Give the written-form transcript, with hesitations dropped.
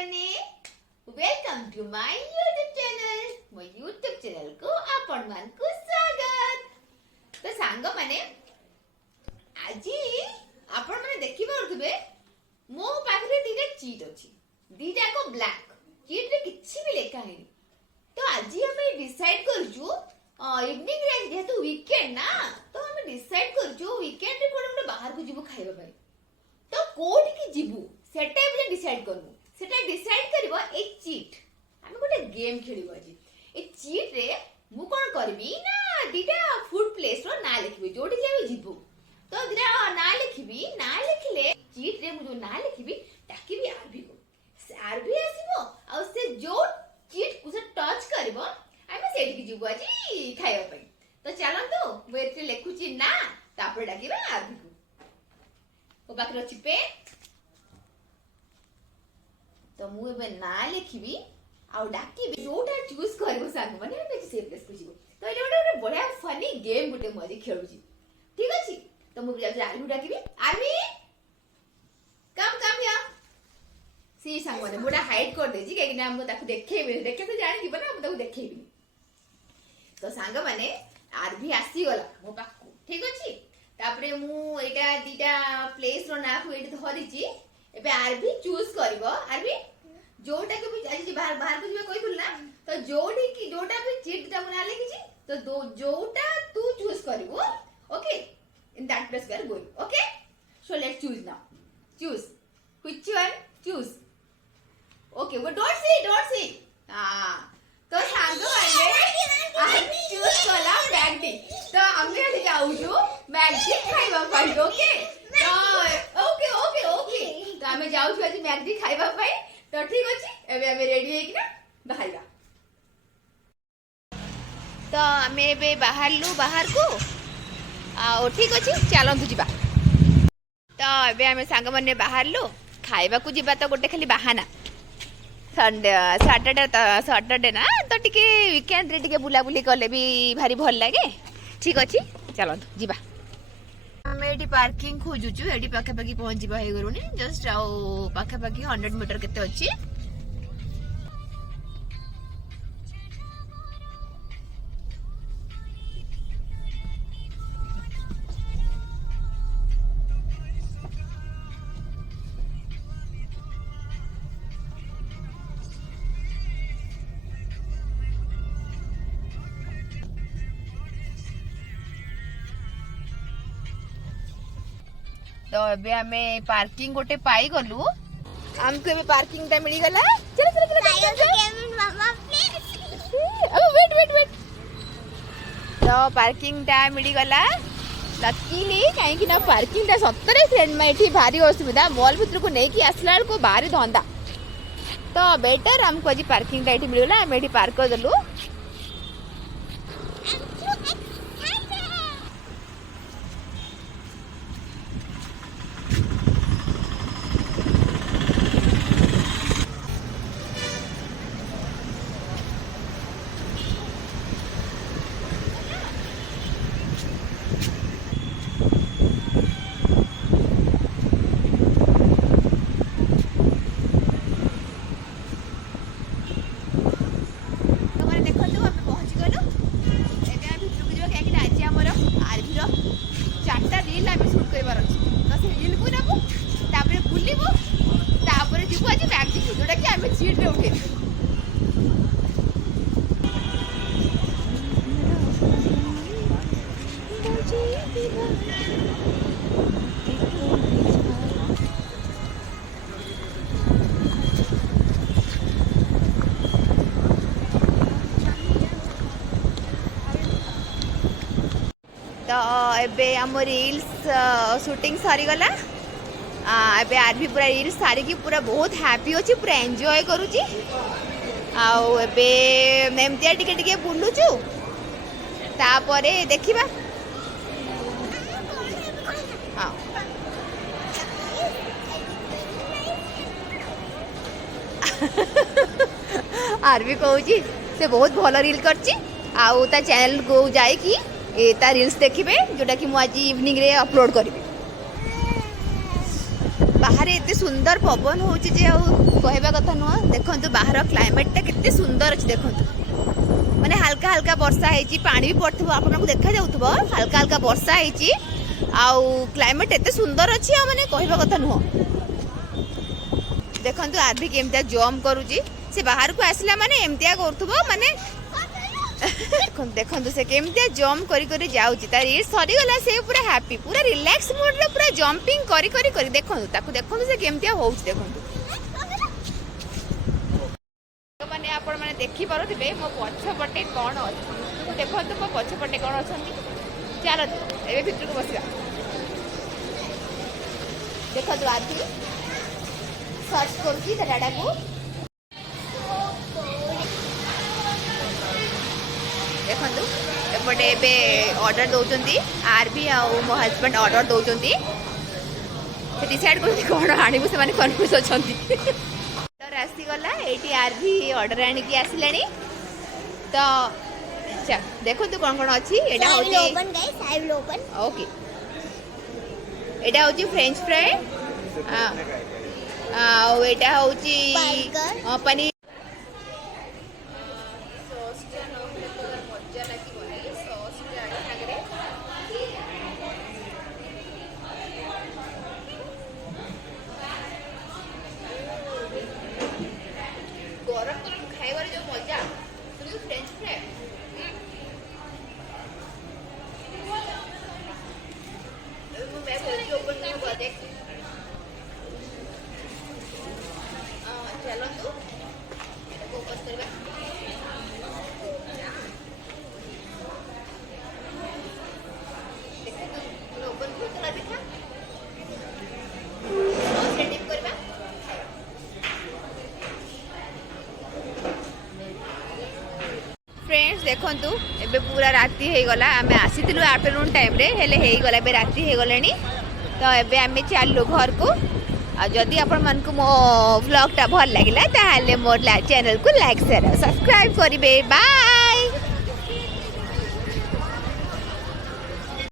माने welcome to my YouTube channel. मो YouTube channel को आपण मान को स्वागत। तो सांग माने आज आपण माने देखि पाउथबे मो पाखरे दिटा चीट अछि, दिटा को ब्लैक चीट रे किछि भी लेखा है। तो आज हम डिसाइड करजु इवनिंग रे जेतु वीकेंड ना, तो हम डिसाइड करजु वीकेंड रे कोन बाहर को जिवो खाइबा पई। तो कोड की जिवु सेटा भी डिसाइड करबो, सेटा डिसाइड करबो ए चीट। हम गोटे गेम खेलिबो आज। ए चीट रे मु कोन करबी ना दिटा फूड प्लेस रो ना लिखबी, जोटी जे जिवु तो दिटा ना लिखबी। ना लिखले चीट रे मु जो ना लिखबी ताकि भी आरबी को आरबी आसीबो आ से जो चीट को से टच करबो हम सेठी की जिवु आज खाइबा पई। तो चलंतु मु एते लिखुची ना, तापर डाकिबा आरबी को। ओ पाखरे अछि पे, तो मु एबे ना लिखिबी आ डाकिबी, जोटा चूज करबो सांग माने हम से प्लेस को जिवो। तो एटा गोटे बढ़िया फनी गेम गोटे मजे खेलुची, ठीक अछि। तो मु जा आरबी डाकिबी, आरबी कम या सी सांग माने मोटा हाइड कर देजी के ना हम ताकू देखेबे, देखे तो जानि दिबो ना, हम ताकू देखेबी। तो सांग माने आरबी आसी गला मो पाकू, ठीक अछि। तापरे मु एटा दिटा प्लेस रो ना को एटा धरिची। एबे आरबी चूज करबो। आरबी जोटा के भी आज बाहर बाहर को जिबे कहिथुल ना, तो जोडी की जोटा भी चीट ता बना लेकिछि, तो जोटा तू चूज करबो। Okay, in that place we are going. Okay, so let's choose now. Choose which one choose. Okay, वो डोंट सी हां। तो सांग वाले आज चूज कला मैगडी। तो हमें आज जाउजु मैगडी खाइबा पाई। ओके, तो ओके तो हमें जाउछु आज मैगडी खाइबा पाई। तो ठीक अछि, एबे हमें रेडी है कि ना बाहरगा। तो हमें एबे बाहरलु बाहर को आ ठीक अछि, चलंतु जिबा। तो एबे हमें सांग माने बाहरलु खाइबा को जिबा। तो गोटे खाली बहाना संडे सैटरडे ना, तो टिके वीकेंड रे टिके बुला बुली करले भी भारी भल लागे। ठीक अछि, चलंतु जिबा। हमें एटी पार्किंग खोजुचु, एटी पाखे पाखी पहुंच जिबा हे गरुनी। जस्ट आउ पाखे पाखी 100 मीटर केते अछि। तो एबे हमें पार्किंग गोटे पाई गलु। हमको एबे पार्किंग टा मिली गला। चलो मामा प्लीज, वेट। तो पार्किंग टा मिली गला लकीली, काहे कि ना पार्किंग टा सत्तरे फ्रेंड में एठी भारी असुविधा। मॉल भीतर को नहीं कि आसला को बाहरी धंदा। तो बेटर हमको आज पार्किंग टा एठी मिली गला, हम एठी पार्क कर दलु। तो एबे हम रील्स शूटिंग सारी गला। एबे आरबी पूरा रील्स सारी की पूरा बहुत हैप्पी अछि, पूरा एंजॉय करूची। आउ एबे नेमतिया टिके टिके बुलुचु, तापरे देखिबा। हां, आरबी कहूची से बहुत भल रील करची। आउ ता चैनल को जाई की एता रील्स देखिबे, जोटा कि मु आज इवनिंग रे अपलोड करिबे। बाहर एते सुंदर पवन हो कहवा कथा नुह देखो बाहर क्लाइमेटा केते सुंदर अच्छी देखो माने हल्का हल्का वर्षा है पानी भी पड़ो आपको देखा जाऊ हल्का हल्का वर्षा है आउ क्लाइमेट एते सुंदर अच्छी माने कहवा कथा नुह देखो आरवी केमतिया जम्प करुची से बाहर को आसला माने एमतिया करथुबो माने देखो से केमतिया जम्प करी करी जाउची तार ये सरी गला से पूरा हैप्पी पूरा रिलैक्स मोड रे पूरा जंपिंग करी करी करी देखो ताको देखो से केमतिया होउची देखो तो माने आपण माने देखि पारुथिबे मो पछपटे कोन अछि देखो तो मो पछपटे कोन अछंती चलो एबे भितर को बसिया देखो तो आदि सर्च करकी डाटा को देखो एपटे एबे ऑर्डर दौरान आरवी आउ मो हजबैंड ऑर्डर दौरान से डिसाइड कर कौन आणबू से माने कन्फ्यूज अछंती ऑर्डर आसीगला एटी आरवी ऑर्डर आनिकी आसिलानी तो अच्छा देखो तो कौन कौन अच्छी एटा होची open guys I will open okay एटा होची फ्रेंच फ्राई आ एटा होची पनीर गरम गरम खाइबार जो मजा फ्रेंच फ्राई चलतु ओपन कर देखा फ्रेंड्स देखंतु एबे पूरा राति हे गला आमे आसीतिलु आफ्टरनून टाइम रे हेले हे गला बे राति हे गलेनी तो एबे आमे चालु घर को आ जदी आपण मन को मो व्लॉग टा भल लागिला ताहाले मोर चैनल को लाइक शेयर सब्सक्राइब करिवे बाय।